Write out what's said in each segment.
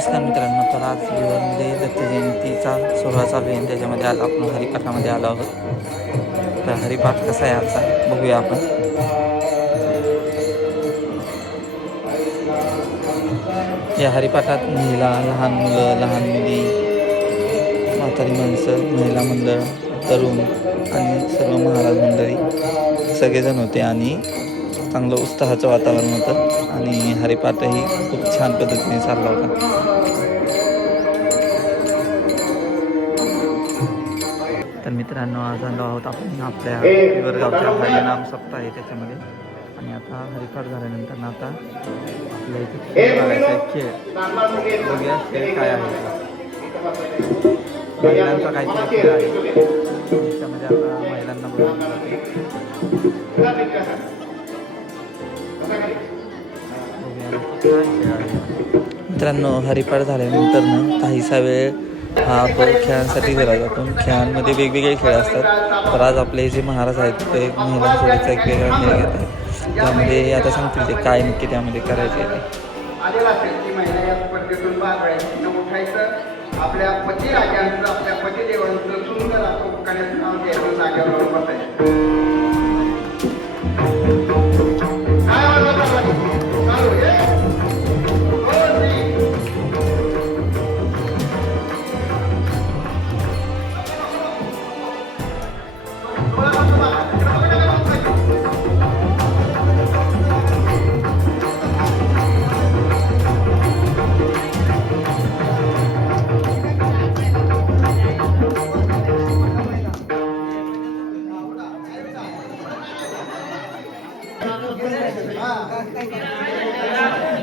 नमस्कार मित्रांनो, तर आज लिव्हरमध्ये दत्त जयंतीचा सोहळा चालू आहे आणि त्याच्यामध्ये आज आपण हरिपाठामध्ये आलो आहोत. तर हरिपाठ कसा आहे आजचा बघूया आपण. या हरिपाठात महिला, लहान मुलं, लहान मुली, म्हातारी माणसं, महिला मंडळ, तरुण आणि सर्व महाराज मंडळी सगळेजण होते आणि चांगलं उत्साहाचं वातावरण होतं आणि हरिपाठही खूप छान पद्धतीने चालला होता. तर मित्रांनो, आज आलो आहोत आपण आपल्या हिवरगावच्या हरिनाम सप्ताह आहे त्याच्यामध्ये. आणि आता हरिपाठ झाल्यानंतर आता आपल्या इथे खेळ बघायचा आहे. खेळ बघूया, खेळ काय आहे. महिलांचा काहीतरी खेळ आहे त्याच्यामध्ये आता महिलांना बोलवलं जाते. मित्रांनो, हरिपाठ झाल्यानंतर ना काहीसा वेळ हा आपण खेळांसाठी दिला जातो. खेळांमध्ये वेगवेगळे खेळ असतात. तर आज आपले जे महाराज आहेत ते महिलांसोबतचा एक वेगळा खेळ घेत आहेत. त्यामध्ये आता सांगतील ते काय नक्की त्यामध्ये करायचे ते. आपल्या पती राजांचं, आपल्या पतिदेवांचं सुंदर असं नाव घ्यायचं जागेवर बसायचं.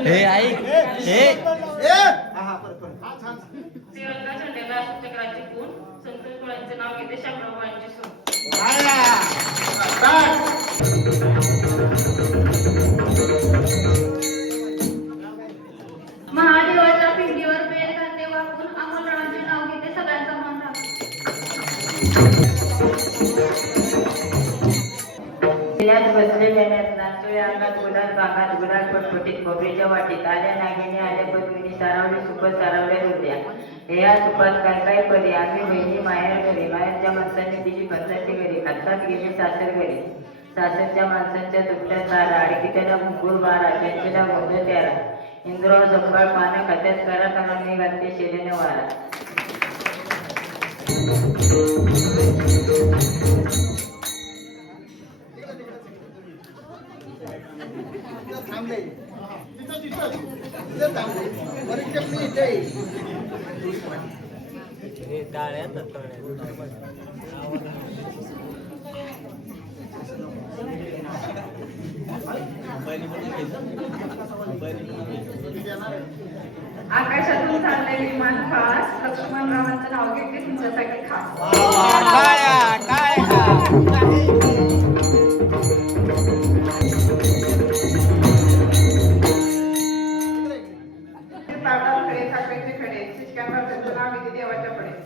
हे आई हे नाव घेते शामरावांची सून. महादेवाच्या पिंडीवर बेल घालते वाकून अमोलरावांचे नाव घेते सगळ्यांचा मान बसलेल्या नाचोया अंगात गुलाल बागात गुलाल पटपटीत खोबरीच्या वाटीत आल्या नागिनी आल्या पद्मिनी सारावली सुपत सारावल्या होत्या. या सुपात काय काय परी आम्ही बहिणी माहेर घरी, माहेरच्या माणसांनी दिली पत्राची घरी, हातात गेली सासर घरी, सासरच्या माणसांच्या तुकड्या तारा, अडकित्याला मुंगूर बारा, चंचला गोंध त्यारा, इंद्राव जंबाळ पानं खात्यात करा कणांनी घालते शेलेने वारा. आकाशातून चाललेली विमान खास लक्ष्मणरावांचं नाव घेते तुमच्यासाठी खास. देवाच्या पुढे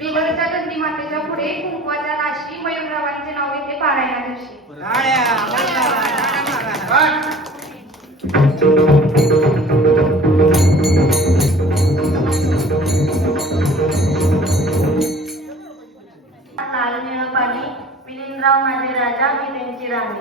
लिव्हरच्या दंडी मातेच्या पुढे कुंकवाच्या राशी मयूररावांचे नाव घेते पारायणा दिवशी. लाल निळ पाणी मिलिंदराव माझे राजा मी त्यांची राणी.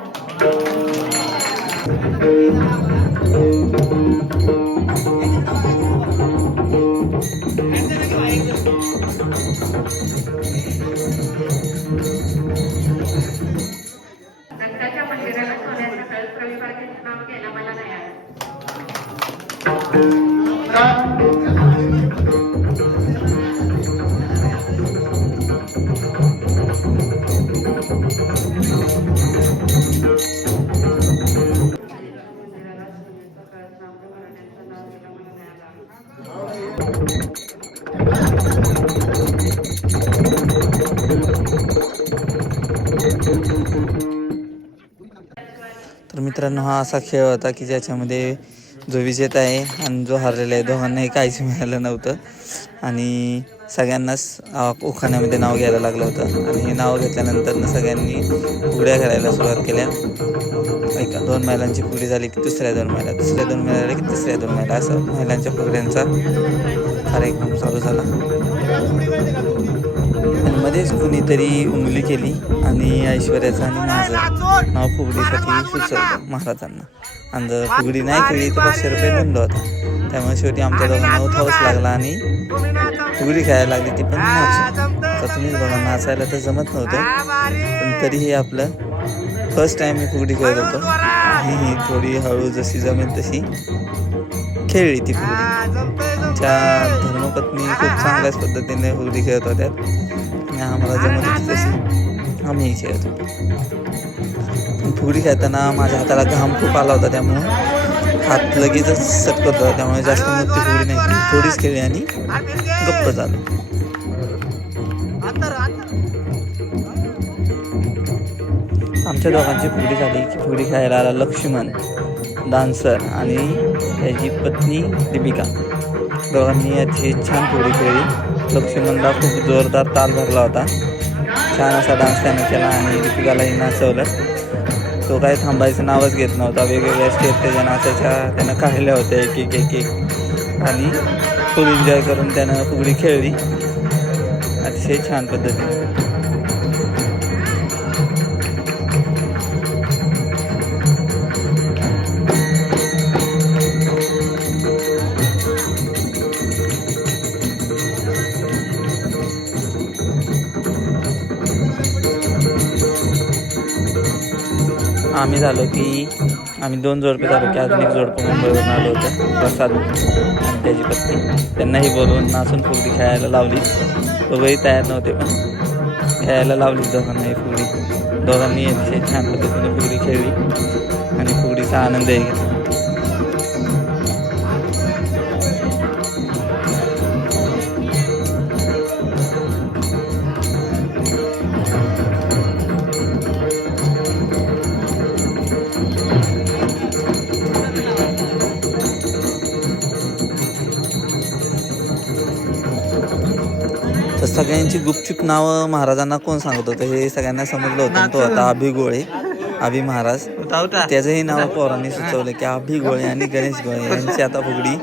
दत्ताच्या मंदिराला सोन्याचा कळस रविवारचे नाव घ्यायला मला नाही आलं. तर मित्रांनो हा असा खेळ होता की ज्याच्यामध्ये जो विजेता आहे आणि जो हरलेला आहे दोघांनाही काहीच मिळालं नव्हतं आणि सगळ्यांनाच उखाण्यामध्ये नाव घ्यायला लागलं होतं. आणि हे नाव घेतल्यानंतर सगळ्यांनी फुगड्या खेळायला सुरुवात केल्या. ऐका 2 मैलांची फुगडी झाली की दुसऱ्या 2 मैला, दुसऱ्या 2 मैला झाली की तिसऱ्या 2 मैला, असं महिलांच्या फुगड्यांचा कार्यक्रम चालू झाला. आणि मध्येच कुणीतरी उंगली केली आणि ऐश्वर्याचं आणि माझं नाव फुगडीसाठी सुचवलं महाराजांना. आणि जर फुगडी नाही खेळली तर 500 रुपये दंड होता. त्यामुळे शेवटी आमच्या दोघांना उठावंच लागला आणि फुगडी खेळायला लागली, ती पण नाचून. आता तुम्हीच बघा, नाचायला तर जमत नव्हतं पण तरीही आपलं फर्स्ट टाईम मी फुगडी खेळत होतो. ही थोडी हळू जशी जमेल तशी खेळली ती फुगडी. आमच्या धर्मपत्नी खूप चांगल्याच पद्धतीने फुगडी खेळत होत्या आणि आम्हाला जमत होती तशी आम्ही खेळत होतो. फुगडी खेळताना माझ्या हाताला घाम खूप आला होता, त्यामुळं हात लगेचच सटकत होता. त्यामुळे जास्त मोठी फुगडी नाही, थोडीच खेळली आणि गप्प झालो. आमच्या दोघांची फुगडी झाली की फुगडी खेळायला आला लक्ष्मण डान्सर आणि त्याची पत्नी दीपिका. दोघांनी अतिशय छान फुगडी खेळली. लक्ष्मणला खूप जोरदार ताल भरला होता. छान असा डान्स त्यानं केला आणि दीपिकालाही नाचवलं. तो काही थांबायचं नावच घेत नव्हता. वेगवेगळ्या स्टेप त्याच्या नाचायच्या त्यानं काढल्या होत्या एक एक आणि फुल एन्जॉय करून त्यानं फुगडी खेळली अतिशय छान पद्धतीने. आम्ही झालो की आम्ही 2 जोडपे झालो की अजून एक जोडपं मुंबईवरून आलो होतं, प्रसाद आणि त्याची पत्नी. त्यांनाही बोलवून नाचून फुगडी खेळायला लावली. दोघंही तयार नव्हते पण खेळायला लावली दोघांनाही फुगडी. दोघांनी अतिशय छान पद्धतीने फुगडी खेळली आणि फुगडीचा आनंदही घेतला. तर सगळ्यांची गुपचूप नावं महाराजांना कोण सांगत होतं हे सगळ्यांना समजलं होतं. तो आता अभि गोळे, अभि महाराज. त्याचंही नाव पोरांनी सुचवलं की अभि गोळे आणि गणेश गोळे यांची आता फुगडी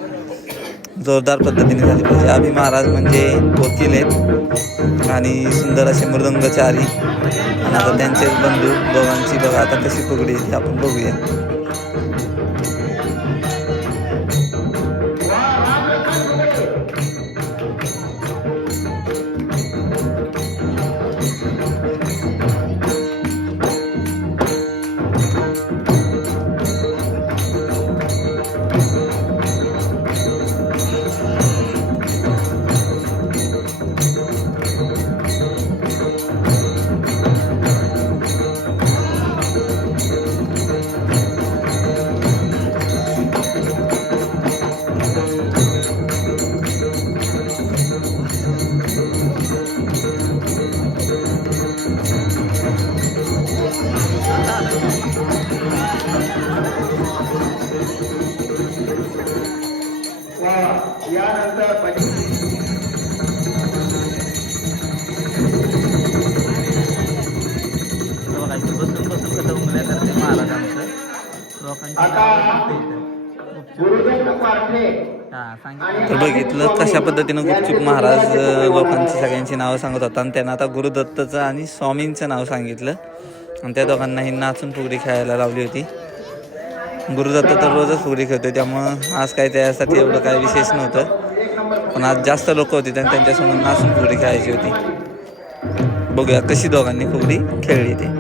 जोरदार पद्धतीने झाली पाहिजे. अभि महाराज म्हणजे वकील आहेत आणि सुंदर असे मृदंगचारी. आणि आता त्यांचे बंधू दोघांची बघा आता कशी फुगडी येते आपण बघूया. तर बघितलं कशा पद्धतीनं गुपचूप महाराज लोकांची सगळ्यांची नावं सांगत होता आणि त्यांना आता गुरुदत्तचं आणि स्वामींचं नाव सांगितलं आणि त्या दोघांनाही नाचून फुगडी खेळायला लावली होती. गुरुदत्त तर रोजच फुगडी खेळतोय त्यामुळं आज काही त्यासाठी एवढं काही विशेष नव्हतं, पण आज जास्त लोक होती आणि त्यांच्यासमोर नाचून फुगडी खेळायची होती. बघूया कशी दोघांनी फुगडी खेळली ती.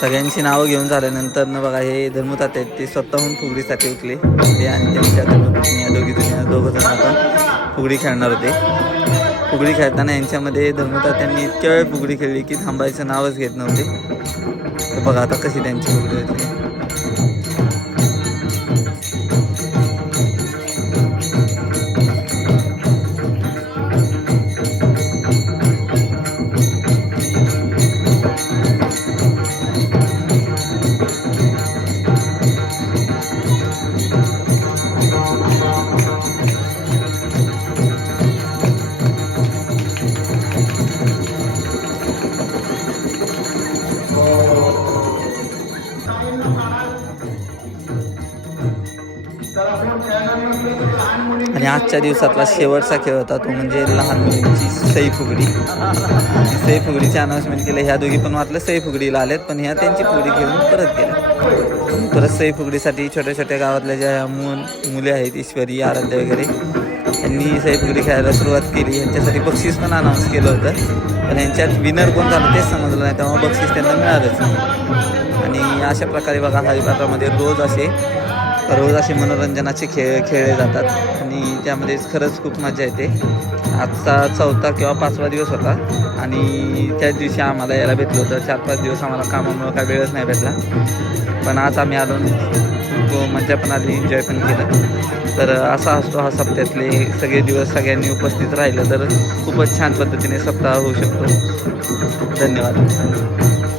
सगळ्यांची नावं घेऊन झाल्यानंतर न बघा हे धर्मताते आहेत ते स्वतःहून फुगडीसाठी उठले ते आणि त्यांच्या धर्मपत्नी या दोघं जण आता फुगडी खेळणार होते. फुगडी खेळताना यांच्यामध्ये धर्मतात्यांनी इतक्या वेळ फुगडी खेळली की थांबायचं नावच घेत नव्हते. तर बघा आता कशी त्यांची फुगडी होती. आणि आजच्या दिवसातला शेवटचा खेळ होता तो म्हणजे लहान मुलींची सई फुगडी. सई फुगडीचे अनाऊन्समेंट केलं. ह्या दोघी पण वाटलं सई फुगडीला आल्यात पण ह्या त्यांची फुगडी खेळून परत गेल्या. परत सई फुगडीसाठी छोट्या छोट्या गावातल्या ज्या मुले आहेत ईश्वरी आराध्या वगैरे यांनी सई फुगडी खेळायला सुरुवात केली. यांच्यासाठी बक्षीस पण अनाऊन्स केलं होतं पण यांच्यात विनर कोण झालं तेच समजलं नाही तेव्हा बक्षीस त्यांना मिळालंच नाही. आणि अशा प्रकारे बघा हरिपात्रामध्ये रोज असे मनोरंजनाचे खेळले जातात आणि त्यामध्ये खरंच खूप मजा येते. आजचा 4था किंवा 5वा दिवस होता आणि त्याच दिवशी आम्हाला यायला भेटलं होतं. 4-5 दिवस आम्हाला कामामुळं काय वेळच नाही भेटला पण आज आम्ही आलो मजा पण आली एन्जॉय पण केलं. तर असा असतो हा सप्त्यातले सगळे दिवस सगळ्यांनी उपस्थित राहिलं तर खूपच छान पद्धतीने सप्ताह होऊ शकतो. धन्यवाद.